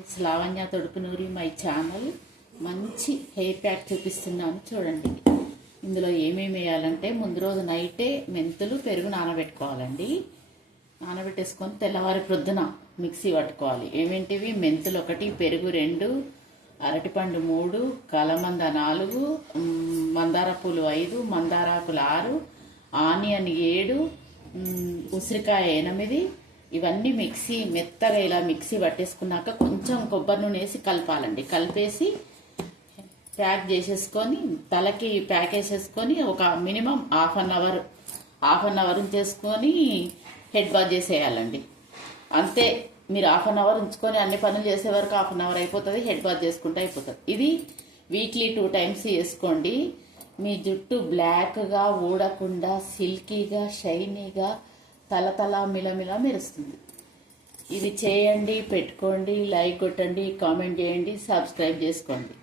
It's Lavanya Thodupunuri my channel. మంచి hair pack చూపిస్తున్నాను చూడండి. ఇందులో ఏమేమి వేయాలంటే ముందు రోజు నైటే మెంతులు పెరుగు నానబెట్టుకోవాలండి. నానబెట్టేసుకొని తెల్లవారి ప్రొద్దున మిక్సీ పట్టుకోవాలి. ఏమేంటివి? మెంతులు 1, పెరుగు 2, అరటిపండు 3, కలమంద 4, మందార పూలు 5, మందారాకులు 6, ఆనియన్ 7, ఉసిరికాయ 8. ఇవన్నీ మిక్సీ మెత్తగా ఇలా మిక్సీ పట్టేసుకున్నాక కొంచెం కొబ్బరి నూనె వేసి కలపాలండి. కలిపేసి ప్యాక్ చేసేసుకొని తలకి ప్యాక్ వేసేసుకొని ఒక మినిమం హాఫ్ అన్ అవర్ ఉంచేసుకొని హెడ్ బాత్ చేసేయాలండి. అంతే. మీరు హాఫ్ అన్ అవర్ ఉంచుకొని అన్ని పనులు చేసే వరకు హాఫ్ అన్ అవర్ అయిపోతుంది. హెడ్ బాత్ చేసుకుంటే అయిపోతుంది. ఇది వీక్లీ 2 times వేసుకోండి. మీ జుట్టు బ్లాక్గా ఊడకుండా సిల్కీగా షైనీగా తల మిలమిల మెరుస్తుంది. ఇది చేయండి, పెట్టుకోండి, లైక్ కొట్టండి, కామెంట్ చేయండి, సబ్స్క్రైబ్ చేసుకోండి.